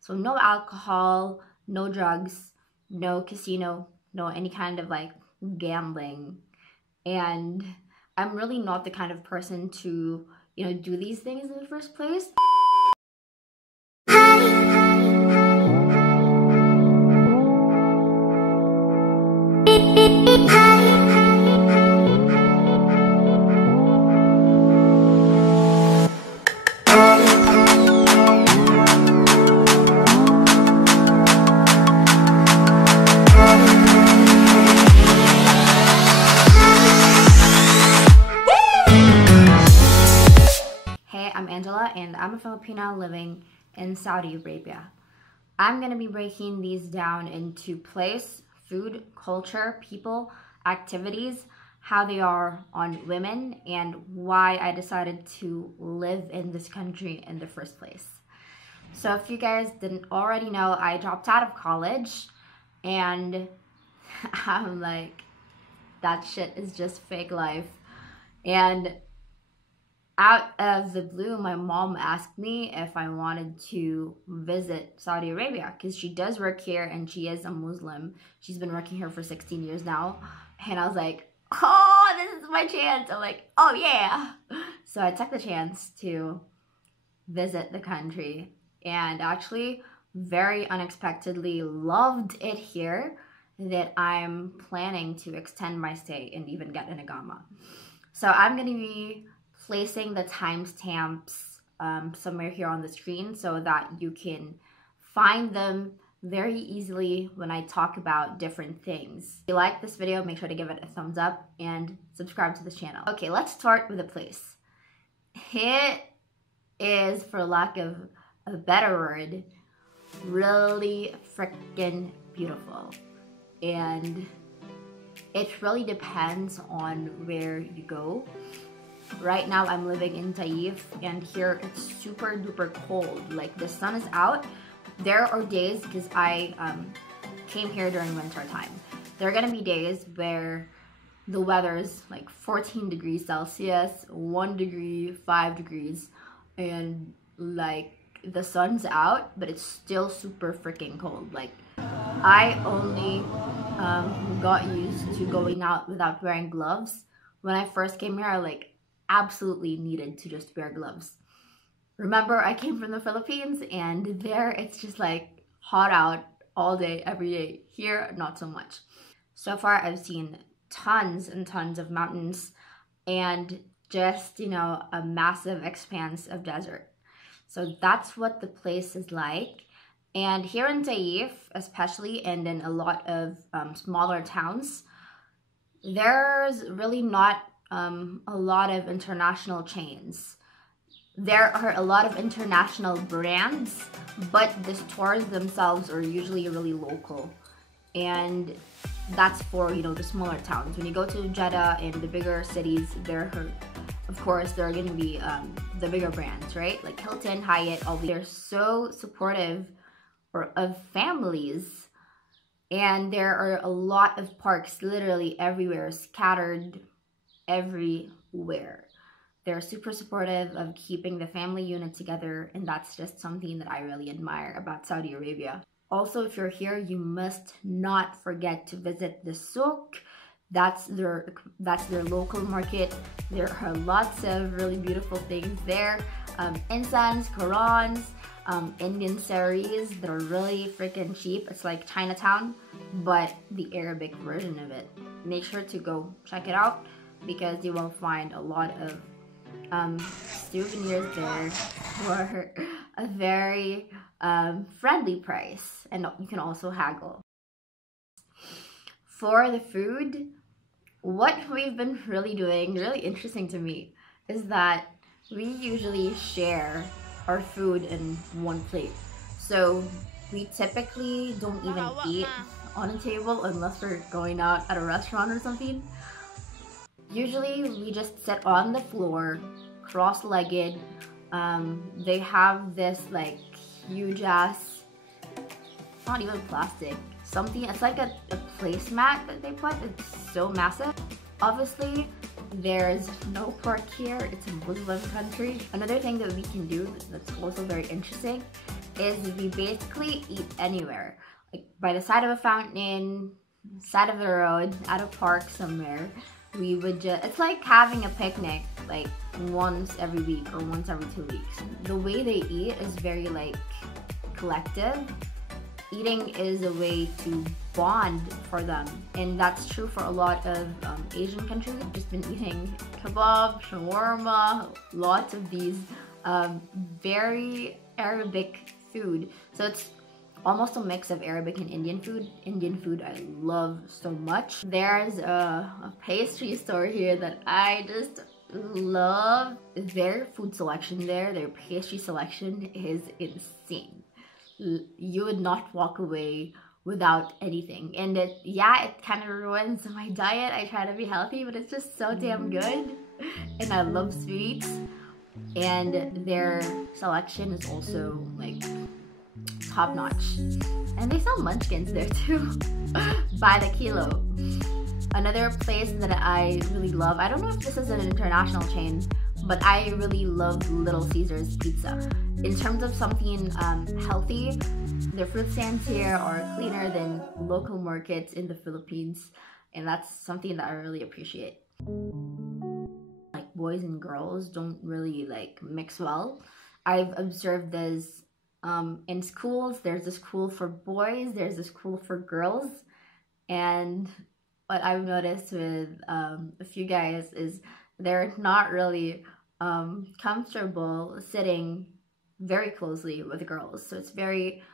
So no alcohol, no drugs, no casino, no any kind of like gambling. And I'm really not the kind of person to, do these things in the first place. I'm Angela and I'm a Filipina living in Saudi Arabia. I'm going to be breaking these down into place, food, culture, people, activities, how they are on women, and why I decided to live in this country in the first place. So if you guys didn't already know, I dropped out of college and I'm like, that shit is just fake life. And out of the blue, my mom asked me if I wanted to visit Saudi Arabia because she does work here and she is a Muslim. She's been working here for 16 years now. And I was like, oh, this is my chance. I'm like, oh yeah. So I took the chance to visit the country and actually very unexpectedly loved it here that I'm planning to extend my stay and even get an Igama. So I'm going to be placing the timestamps somewhere here on the screen so that you can find them very easily when I talk about different things. If you like this video, make sure to give it a thumbs up and subscribe to this channel. Okay, let's start with a place. It is, for lack of a better word, really freaking beautiful. And it really depends on where you go. Right now I'm living in Taif and here it's super duper cold. Like the sun is out. There are days, because I came here during winter time, there are gonna be days where the weather's like 14 degrees Celsius, 1 degree, 5 degrees, and like the sun's out, but it's still super freaking cold. Like I only got used to going out without wearing gloves. When I first came here, I like absolutely needed to just wear gloves. Remember, I came from the Philippines and there it's just like hot out all day, every day. Here, not so much. So far, I've seen tons and tons of mountains and just, a massive expanse of desert. So that's what the place is like. And here in Taif, especially, and in a lot of smaller towns, there's really not a lot of international chains. There are a lot of international brands, but the stores themselves are usually really local. And that's for, the smaller towns. When you go to Jeddah and the bigger cities, of course, there are going to be the bigger brands, right? Like Hilton, Hyatt, all these. They're so supportive of families. And there are a lot of parks literally everywhere, scattered everywhere. They're super supportive of keeping the family unit together, and that's just something that I really admire about Saudi Arabia. Also, if you're here, you must not forget to visit the souk. That's their local market. There are lots of really beautiful things there. Incense, Qurans, Indian saris that are really freaking cheap. It's like Chinatown, but the Arabic version of it. Make sure to go check it out, because you will find a lot of souvenirs there for a very friendly price, and you can also haggle. For the food, what we've been really doing, really interesting to me, is that we usually share our food in one plate. So we typically don't even eat on a table unless we're going out at a restaurant or something. Usually we just sit on the floor, cross-legged. They have this like huge ass, not even plastic, something, it's like a placemat that they put. It's so massive. Obviously, there's no pork here. It's a Muslim country. Another thing that we can do that's also very interesting is we basically eat anywhere, like by the side of a fountain, side of the road, at a park somewhere. We would just, it's like having a picnic like once every week or once every 2 weeks. The way they eat is very like collective. Eating is a way to bond for them, and that's true for a lot of Asian countries. I've just been eating kebab, shawarma, lots of these very Arabic food. So it's almost a mix of Arabic and Indian food. Indian food I love so much. There's a pastry store here that I just love. Their food selection there, their pastry selection is insane. You would not walk away without anything, and it kind of ruins my diet. I try to be healthy, but it's just so damn good, and I love sweets, and their selection is also like top notch, and they sell munchkins there too by the kilo. Another place that I really love, I don't know if this is an international chain, but I really love Little Caesars pizza. In terms of something healthy, their fruit stands here are cleaner than local markets in the Philippines, and that's something that I really appreciate. Like boys and girls don't really like mix well. I've observed this in schools. There's a school for boys, there's a school for girls, and what I've noticed with a few guys is they're not really comfortable sitting very closely with girls. So it's very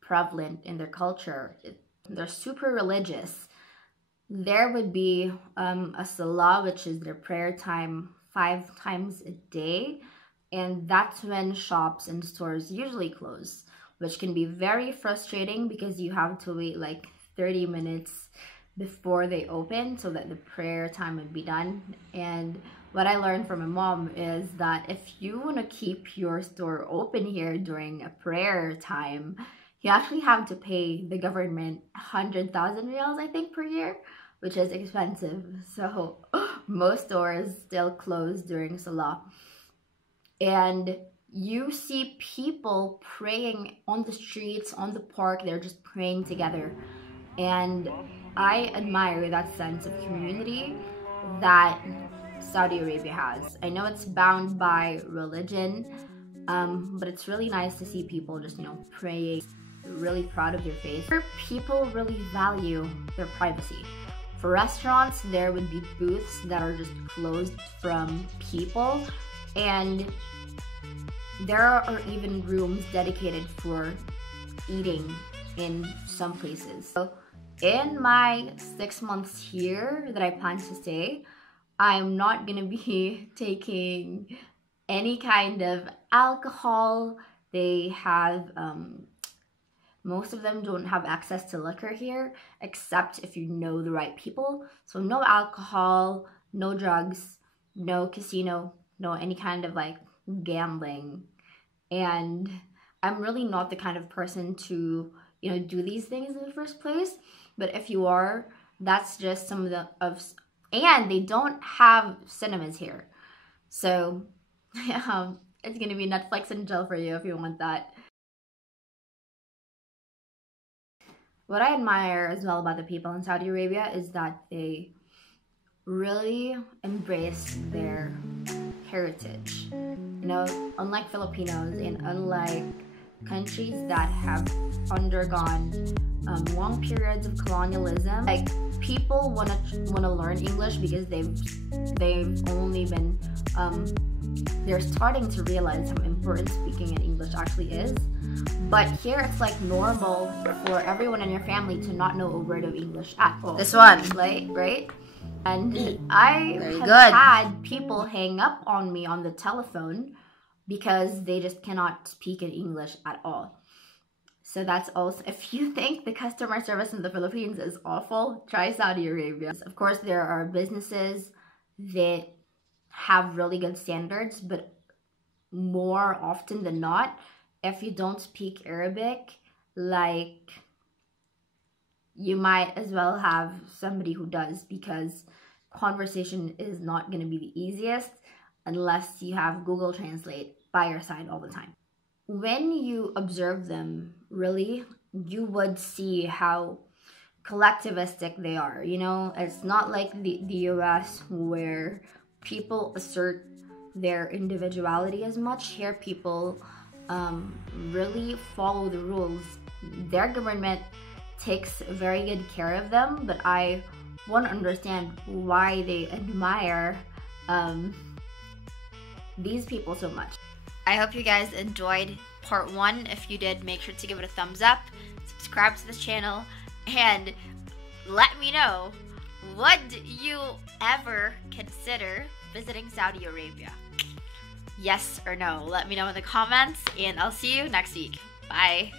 prevalent in their culture. They're super religious. There would be a salah, which is their prayer time 5 times a day, and that's when shops and stores usually close, which can be very frustrating because you have to wait like 30 minutes before they open so that the prayer time would be done. And what I learned from my mom is that if you want to keep your store open here during a prayer time, you actually have to pay the government 100,000 reals, I think, per year, which is expensive. So most stores still close during Salah. And you see people praying on the streets, on the park, they're just praying together. And I admire that sense of community that Saudi Arabia has. I know it's bound by religion, but it's really nice to see people just, praying, really proud of their faith. People really value their privacy. For restaurants, there would be booths that are just closed from people, and there are even rooms dedicated for eating in some places. So in my 6 months here that I plan to stay, I'm not gonna be taking any kind of alcohol. They have, most of them don't have access to liquor here, except if you know the right people. So no alcohol, no drugs, no casino, no any kind of like gambling. And I'm really not the kind of person to, do these things in the first place. But if you are, that's just some of and they don't have cinemas here. So it's gonna be Netflix and chill for you if you want that. What I admire as well about the people in Saudi Arabia is that they really embrace their heritage. Unlike Filipinos and unlike countries that have undergone long periods of colonialism, like people want to learn English because they've only been they're starting to realize how important speaking in English actually is. But here it's like normal for everyone in your family to not know a word of English at all. This one, right? And I have had people hang up on me on the telephone because they just cannot speak in English at all. So that's also, if you think the customer service in the Philippines is awful, try Saudi Arabia. Of course, there are businesses that have really good standards, but more often than not, if you don't speak Arabic, like, you might as well have somebody who does, because conversation is not going to be the easiest unless you have Google Translate by your side all the time. when you observe them, really, you would see how collectivistic they are. You know, it's not like the US where people assert their individuality as much. Here, people really follow the rules. Their government takes very good care of them, but I want to understand why they admire these people so much. I hope you guys enjoyed part 1. If you did, make sure to give it a thumbs up, subscribe to this channel, and let me know, would you ever consider visiting Saudi Arabia? Yes or no? Let me know in the comments, and I'll see you next week. Bye.